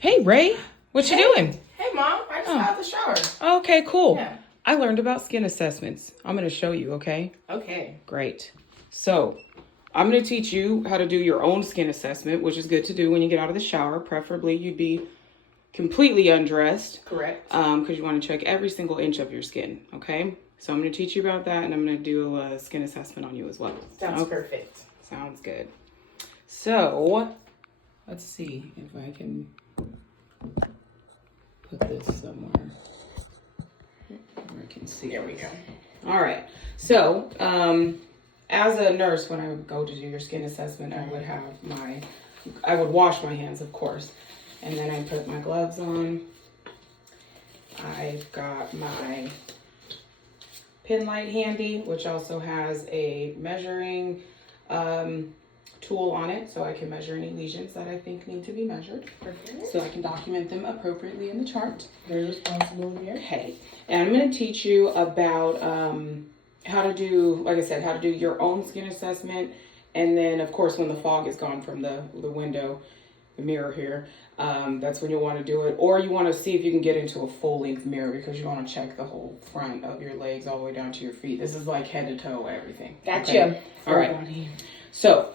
Hey, Ray. What you doing? Hey, Mom. I just got out the shower. Okay, cool. Yeah. I learned about skin assessments. I'm going to show you, okay? Okay. Great. So, I'm going to teach you how to do your own skin assessment, which is good to do when you get out of the shower. Preferably, you'd be completely undressed. Correct. Because you want to check every single inch of your skin, okay? So, I'm going to teach you about that, and I'm going to do a skin assessment on you as well. Sounds perfect. Sounds good. So, let's see if I can put this somewhere where I can see. There we go. All right. So, as a nurse, when I would go to do your skin assessment, I would wash my hands, of course, and then I put my gloves on. I've got my pin light handy, which also has a measuring tool on it, so I can measure any lesions that I think need to be measured. Perfect. So I can document them appropriately in the chart. Very responsible here. Okay, and I'm going to teach you about how to do, like I said, how to do your own skin assessment, and then of course when the fog is gone from the window, the mirror here, that's when you'll want to do it, or you want to see if you can get into a full-length mirror because you want to check the whole front of your legs all the way down to your feet. This is like head to toe, everything. Gotcha. Okay? All right. So,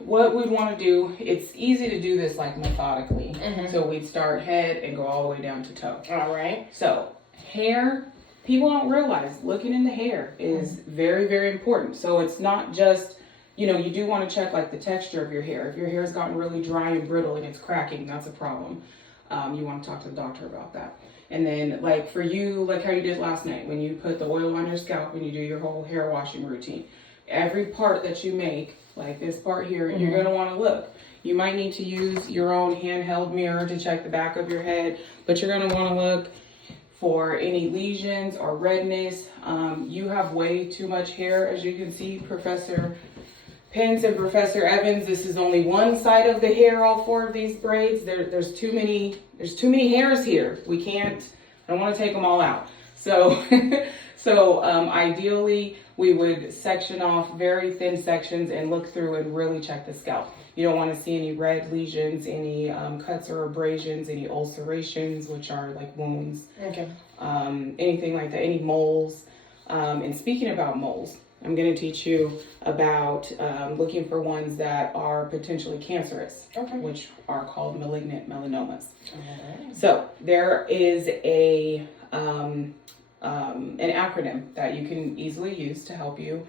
what we'd want to do, it's easy to do this like methodically. So we'd start head and go all the way down to toe. All right. So, hair, people don't realize looking in the hair is very, very important. So it's not just, you do want to check like the texture of your hair. If your hair's gotten really dry and brittle and it's cracking, that's a problem. You want to talk to the doctor about that. And then like for you, like how you did last night, when you put the oil on your scalp, when you do your whole hair washing routine, every part that you make, like this part here, you're going to want to look. You might need to use your own handheld mirror to check the back of your head, but you're going to want to look for any lesions or redness. You have way too much hair, as you can see, Professor Pence and Professor Evans. This is only one side of the hair, all four of these braids. There's too many hairs here. I don't want to take them all out. So, ideally, we would section off very thin sections and look through and really check the scalp. You don't want to see any red lesions, any cuts or abrasions, any ulcerations, which are like wounds. Okay. Anything like that, any moles. And speaking about moles, I'm going to teach you about looking for ones that are potentially cancerous, which are called malignant melanomas. Right. So there is an acronym that you can easily use to help you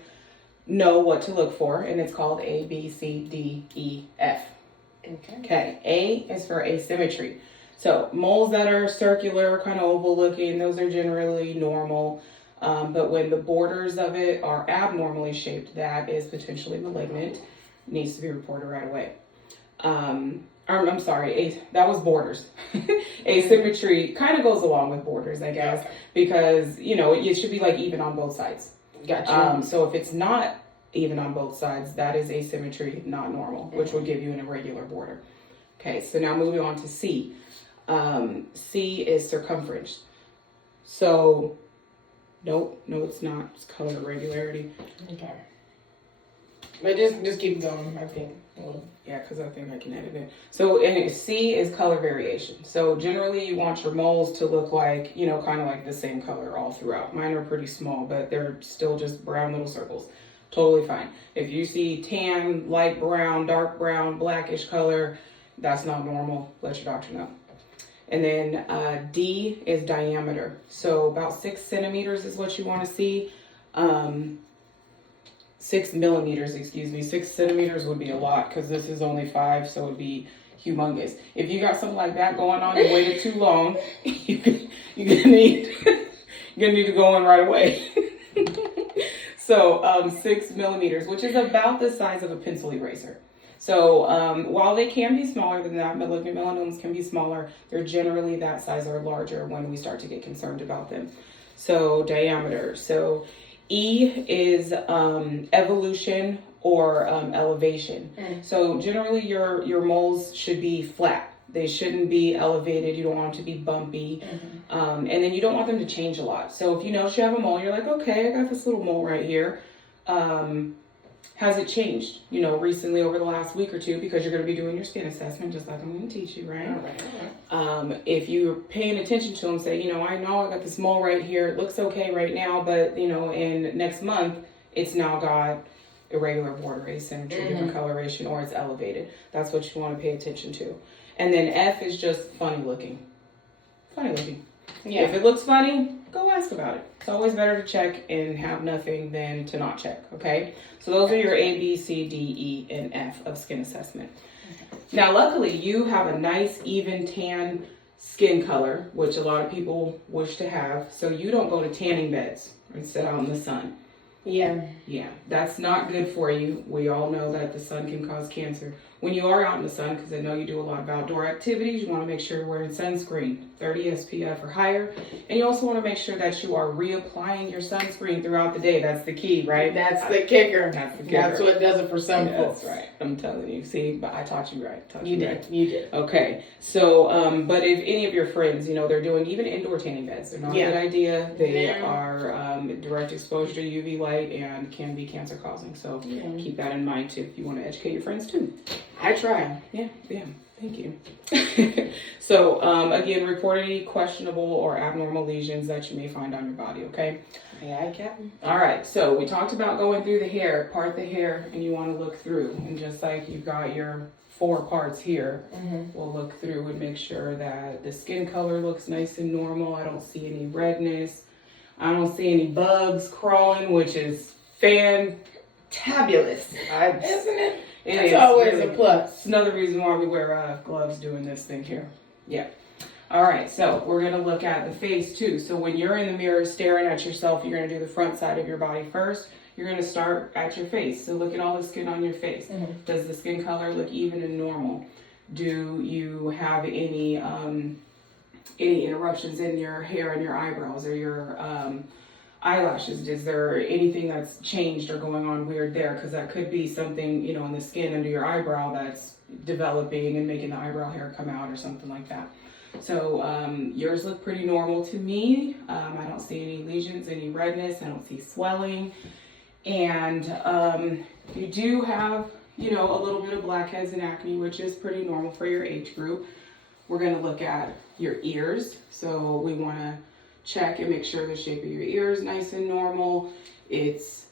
know what to look for, and it's called A, B, C, D, E, F. Okay. A is for asymmetry. So moles that are circular, kind of oval looking, those are generally normal. But when the borders of it are abnormally shaped, that is potentially malignant. It needs to be reported right away. I'm sorry, that was borders. Asymmetry kind of goes along with borders, I guess, because, it should be like even on both sides. Gotcha. So if it's not even on both sides, that is asymmetry, not normal, which would give you an irregular border. Okay, so now moving on to C. C is circumference. So, no, it's not. It's color irregularity. Okay. But just keep going, I think. Yeah, because I think I can edit it. So, and C is color variation. So, generally, you want your moles to look like, kind of like the same color all throughout. Mine are pretty small, but they're still just brown little circles. Totally fine. If you see tan, light brown, dark brown, blackish color, that's not normal. Let your doctor know. And then D is diameter. So, about 6 centimeters is what you want to see. 6 millimeters, 6 centimeters would be a lot because this is only 5, so it would be humongous. If you got something like that going on, you waited too long, you're gonna need to go in right away. So 6 millimeters, which is about the size of a pencil eraser. So while they can be smaller than that, malignant melanomas can be smaller, they're generally that size or larger when we start to get concerned about them. So diameter. So E is evolution or elevation. So generally your moles should be flat. They shouldn't be elevated. You don't want them to be bumpy. And then you don't want them to change a lot. So if you notice you have a mole, you're like, okay, I got this little mole right here. Has it changed, recently over the last week or two, because you're going to be doing your skin assessment, just like I'm going to teach you, right? All right. If you're paying attention to them, say, I know I got this mole right here. It looks okay right now, but, in next month, it's now got irregular border, asymmetry, different coloration, or it's elevated. That's what you want to pay attention to. And then F is just funny looking. Funny looking. Yeah. If it looks funny, go ask about it. It's always better to check and have nothing than to not check, okay? So those are your A, B, C, D, E, and F of skin assessment. Now, luckily, you have a nice, even tan skin color, which a lot of people wish to have, so you don't go to tanning beds and sit out in the sun. Yeah. Yeah, that's not good for you. We all know that the sun can cause cancer. When you are out in the sun, because I know you do a lot of outdoor activities, you want to make sure you're wearing sunscreen, 30 SPF or higher. And you also want to make sure that you are reapplying your sunscreen throughout the day. That's the key, right? That's the kicker. That's the kicker. That's what does it for some Yeah, folks. that's right. I'm telling you. See, but I taught you right. You did. You did. Okay. So, but if any of your friends, they're doing even indoor tanning beds, they're not a good idea. They are direct exposure to UV light and can be cancer causing. So keep that in mind too. You want to educate your friends too. I try. Yeah. Thank you. So, again, report any questionable or abnormal lesions that you may find on your body, okay? Yeah, Captain. All right, so we talked about going through the hair, part the hair, and you want to look through. And just like you've got your 4 parts here, we'll look through and make sure that the skin color looks nice and normal. I don't see any redness. I don't see any bugs crawling, which is fantabulous. Isn't it? It's always really a plus. It's another reason why we wear gloves doing this thing here. Yeah. All right, so we're going to look at the face too. So when you're in the mirror staring at yourself, you're going to do the front side of your body first. You're going to start at your face. So look at all the skin on your face. Does the skin color look even and normal? Do you have any interruptions in your hair and your eyebrows or your eyelashes? Is there anything that's changed or going on weird there? Because that could be something, in the skin under your eyebrow that's developing and making the eyebrow hair come out or something like that. So yours look pretty normal to me. I don't see any lesions, any redness. I don't see swelling. And you do have, a little bit of blackheads and acne, which is pretty normal for your age group. We're going to look at your ears. So we want to check and make sure the shape of your ear is nice and normal. It's,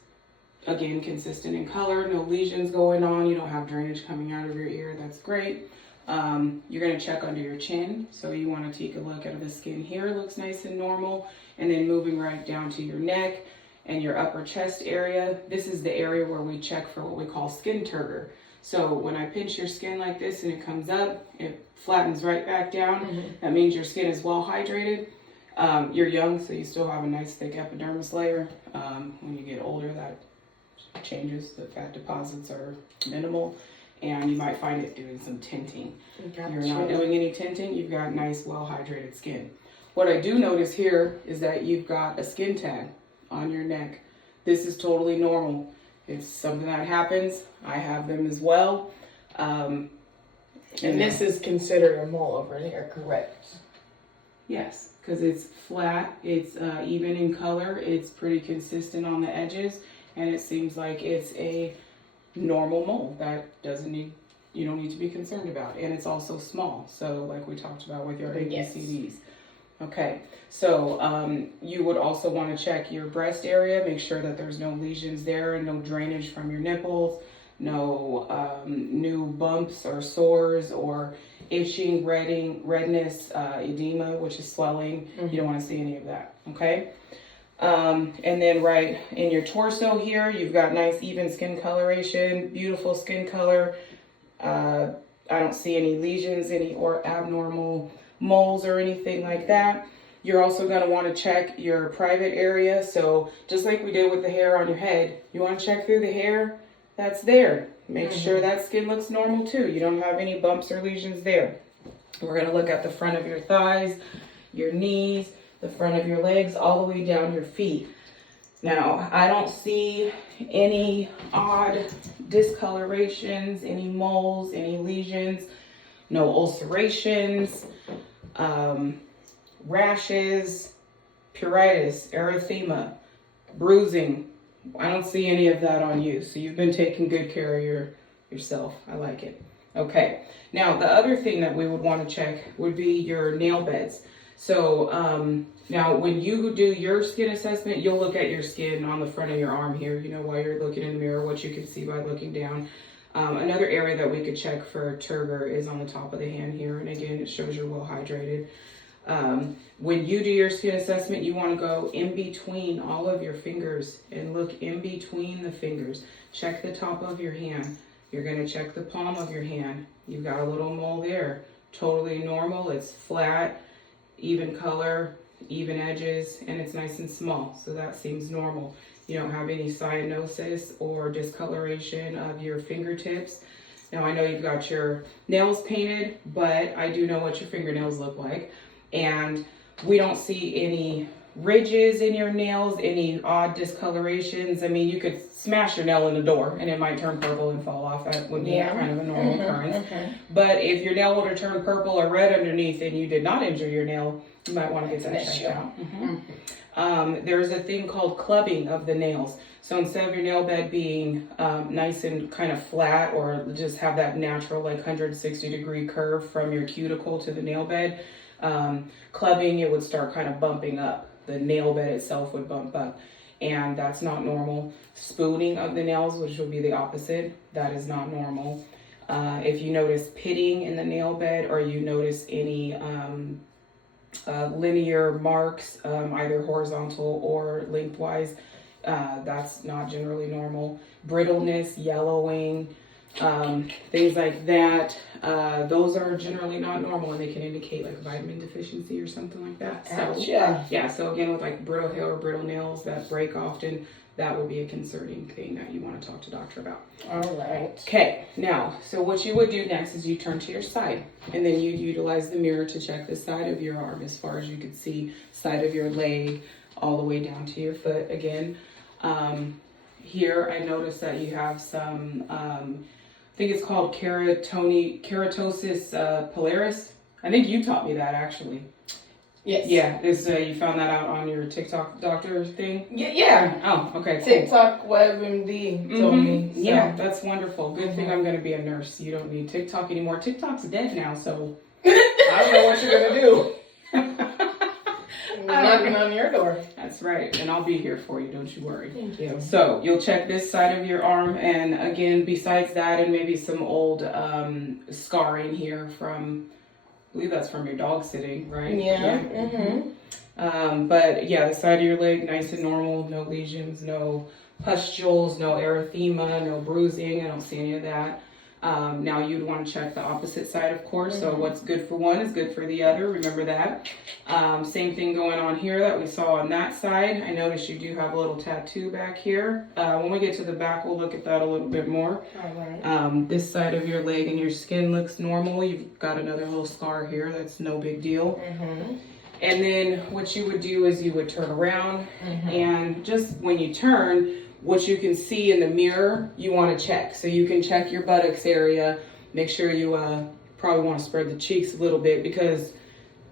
again, consistent in color, no lesions going on. You don't have drainage coming out of your ear. That's great. You're going to check under your chin. So you want to take a look at the skin here. It looks nice and normal. And then moving right down to your neck and your upper chest area. This is the area where we check for what we call skin turgor. So when I pinch your skin like this and it comes up, it flattens right back down. That means your skin is well hydrated. You're young, so you still have a nice thick epidermis layer. When you get older, that changes. The fat deposits are minimal, and you might find it doing some tinting. You're not doing any tinting. You've got nice, well hydrated skin. What I do notice here is that you've got a skin tag on your neck. This is totally normal. It's something that happens. I have them as well. And this is considered a mole over here, correct? Yes, because it's flat, it's even in color, it's pretty consistent on the edges, and it seems like it's a normal mole that you don't need to be concerned about. And it's also small, so like we talked about with your ABCDs. Okay, so you would also want to check your breast area, make sure that there's no lesions there and no drainage from your nipples, no new bumps or sores or itching, redness, edema, which is swelling. You don't want to see any of that, okay? And then right in your torso here, you've got nice even skin coloration, beautiful skin color. I don't see any lesions, or abnormal moles or anything like that. You're also going to want to check your private area. So just like we did with the hair on your head, you want to check through the hair that's there. Make sure that skin looks normal too. You don't have any bumps or lesions there. We're going to look at the front of your thighs, your knees, the front of your legs, all the way down your feet. Now, I don't see any odd discolorations, any moles, any lesions, no ulcerations, rashes, pruritus, erythema, bruising, I don't see any of that on you. So you've been taking good care of yourself. I like it. Okay. Now, the other thing that we would want to check would be your nail beds. So now when you do your skin assessment, you'll look at your skin on the front of your arm here, you know, while you're looking in the mirror, what you can see by looking down. Another area that we could check for turgor is on the top of the hand here. And again, it shows you're well hydrated. When you do your skin assessment, you want to go in between all of your fingers and look in between the fingers. Check the top of your hand. You're going to check the palm of your hand. You've got a little mole there. Totally normal. It's flat, even color, even edges, and it's nice and small. So that seems normal. You don't have any cyanosis or discoloration of your fingertips. Now I know you've got your nails painted, but I do know what your fingernails look like. And we don't see any ridges in your nails, any odd discolorations. I mean, you could smash your nail in the door and it might turn purple and fall off. That would be kind of a normal occurrence. But if your nail were to turn purple or red underneath and you did not injure your nail, you might want to get that checked out. There's a thing called clubbing of the nails. So instead of your nail bed being nice and kind of flat or just have that natural like 160-degree curve from your cuticle to the nail bed, clubbing, it would start kind of bumping up. The nail bed itself would bump up, and that's not normal. Spooning of the nails, which would be the opposite, that is not normal. If you notice pitting in the nail bed or you notice any linear marks, either horizontal or lengthwise, that's not generally normal. Brittleness, yellowing, things like that, those are generally not normal and they can indicate like vitamin deficiency or something like that. So yeah, so again, with like brittle hair or brittle nails that break often, that would be a concerning thing that you want to talk to doctor about. All right. Okay, now, so what you would do next is you turn to your side and then you'd utilize the mirror to check the side of your arm as far as you could see, side of your leg, all the way down to your foot again. Here I noticed that you have some, I think it's called keratosis pilaris. I think you taught me that actually. Yes. Yeah, you found that out on your TikTok doctor thing? Yeah. Oh, okay, cool. TikTok WebMD told me. So. Yeah, that's wonderful. Good thing I'm going to be a nurse. You don't need TikTok anymore. TikTok's dead now, so I don't know what you're going to do. Knocking on your door. That's right, and I'll be here for you, don't you worry. Thank you. So you'll check this side of your arm, and again, besides that and maybe some old scarring here from, I believe that's from your dog sitting, right? Yeah. But yeah, the side of your leg, nice and normal, no lesions, no pustules, no erythema, no bruising. I don't see any of that. Now you'd want to check the opposite side, of course. So what's good for one is good for the other. Remember that. Same thing going on here that we saw on that side. I noticed you do have a little tattoo back here. When we get to the back, we'll look at that a little bit more. All right. This side of your leg and your skin looks normal. You've got another little scar here. That's no big deal. And then what you would do is you would turn around and just when you turn, what you can see in the mirror, you want to check. So you can check your buttocks area. Make sure you probably want to spread the cheeks a little bit because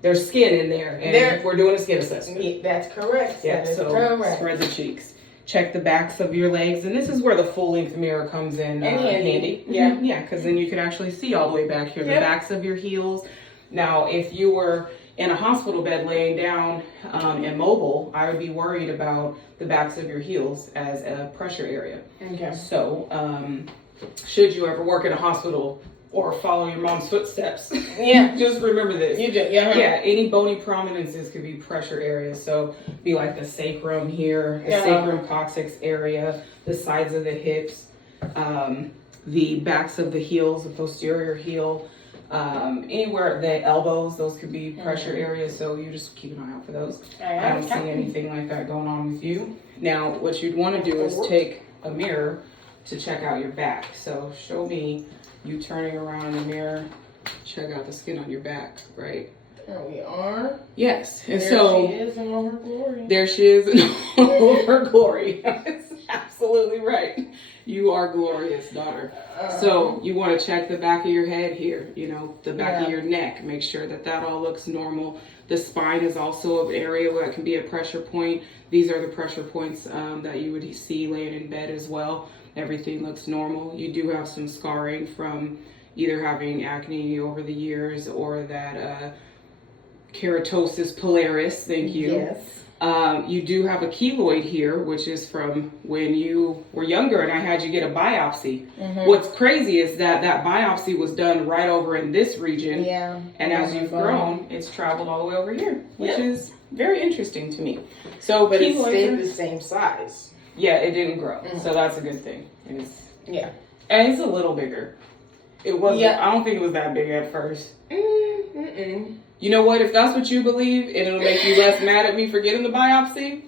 there's skin in there. And we're doing a skin assessment. Yeah, that's correct. Yeah, that is so correct. Spread the cheeks. Check the backs of your legs. And this is where the full-length mirror comes in handy. Yeah, yeah, because then you can actually see all the way back here, the backs of your heels. Now, if you were in a hospital bed laying down immobile, I would be worried about the backs of your heels as a pressure area. Okay. So, should you ever work in a hospital or follow your mom's footsteps, just remember this. You do, yeah. Any bony prominences could be pressure areas. So, be like the sacrum here, the sacrum coccyx area, the sides of the hips, the backs of the heels, the posterior heel. Anywhere the elbows, those could be pressure areas, so you just keep an eye out for those. I don't see anything like that going on with you. Now, what you'd want to do is take a mirror to check out your back. So show me you turning around in the mirror, check out the skin on your back, right? There we are. Yes, and there so she is in all her glory. There she is in all her glory. Absolutely. absolutely right. You are glorious, daughter. So you want to check the back of your head here, the back of your neck. Make sure that all looks normal. The spine is also an area where it can be a pressure point. These are the pressure points that you would see laying in bed as well. Everything looks normal. You do have some scarring from either having acne over the years or that keratosis pilaris. Thank you. Yes. You do have a keloid here, which is from when you were younger and I had you get a biopsy. What's crazy is that biopsy was done right over in this region. Yeah. And as you've grown, it's traveled all the way over here, which is very interesting to me. So, but it stayed the same size. Yeah, it didn't grow. So that's a good thing. Yeah. And it's a little bigger. It wasn't, I don't think it was that big at first. You know what? If that's what you believe, and it'll make you less mad at me for getting the biopsy,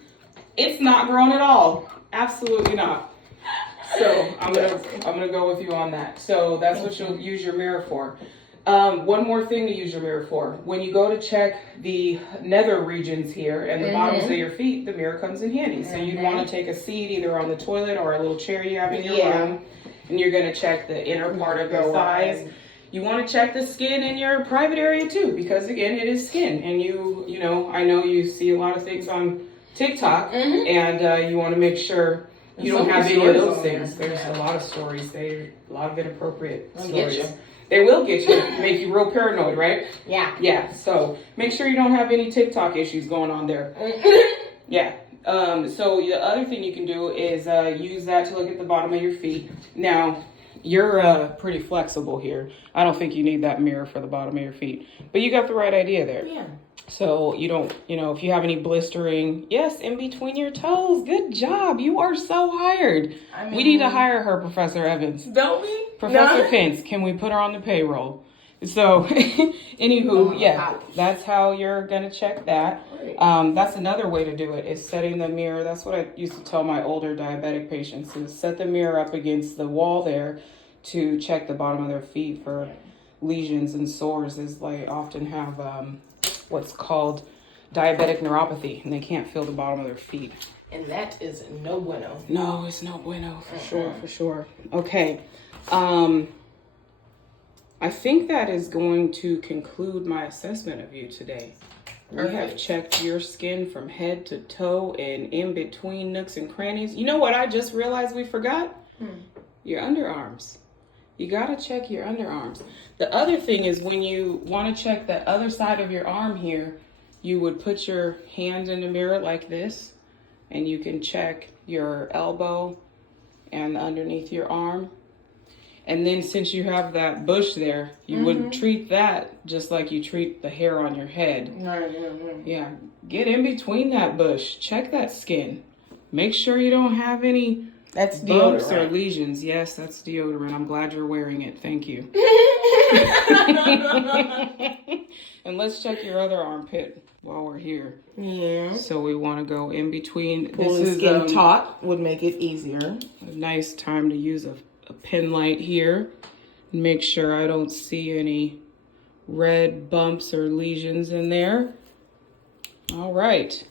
it's not grown at all. Absolutely not. So I'm gonna go with you on that. So that's what you'll use your mirror for. One more thing to use your mirror for. When you go to check the nether regions here and the bottoms of your feet, the mirror comes in handy. So you'd want to take a seat either on the toilet or a little chair you have in your room, and you're gonna check the inner part of your thighs. You want to check the skin in your private area too, because again, it is skin. And I know you see a lot of things on TikTok, and you want to make sure you don't have any of those things. There's a lot of stories. A lot of inappropriate stories. They will get you, make you real paranoid, right? Yeah. Yeah. So make sure you don't have any TikTok issues going on there. Yeah. So the other thing you can do is use that to look at the bottom of your feet. Now, you're pretty flexible here. I don't think you need that mirror for the bottom of your feet, but you got the right idea there. Yeah. So you don't, if you have any blistering, yes, in between your toes. Good job. You are so hired. We need to hire her, Professor Evans. Don't we? Professor Pence, can we put her on the payroll? So, anywho, that's how you're going to check that. That's another way to do it is setting the mirror. That's what I used to tell my older diabetic patients is set the mirror up against the wall there to check the bottom of their feet for lesions and sores, as they often have what's called diabetic neuropathy and they can't feel the bottom of their feet. And that is no bueno. No, it's no bueno for sure. Okay. I think that is going to conclude my assessment of you today. We have checked your skin from head to toe and in between nooks and crannies. You know what I just realized we forgot? Your underarms. You got to check your underarms. The other thing is when you want to check the other side of your arm here, you would put your hand in the mirror like this, and you can check your elbow and underneath your arm. And then since you have that bush there, you would treat that just like you treat the hair on your head. Yeah, get in between that bush. Check that skin. Make sure you don't have any bumps or lesions. Yes, that's deodorant. I'm glad you're wearing it. Thank you. And let's check your other armpit while we're here. Yeah. So we want to go in between. Pull the skin taut would make it easier. A nice time to use a pen light here and make sure I don't see any red bumps or lesions in there. All right.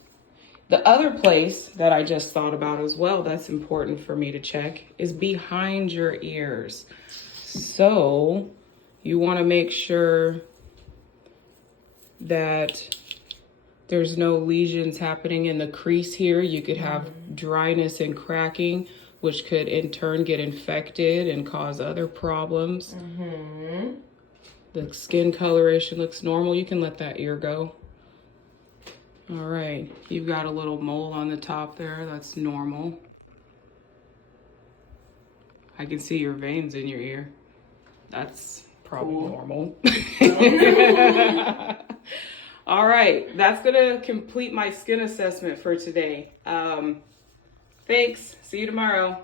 The other place that I just thought about as well that's important for me to check is behind your ears. So you want to make sure that there's no lesions happening in the crease here. You could have dryness and cracking, which could in turn get infected and cause other problems. The skin coloration looks normal. You can let that ear go. All right, you've got a little mole on the top there. That's normal. I can see your veins in your ear. That's probably normal. All right, that's gonna complete my skin assessment for today. Thanks, see you tomorrow.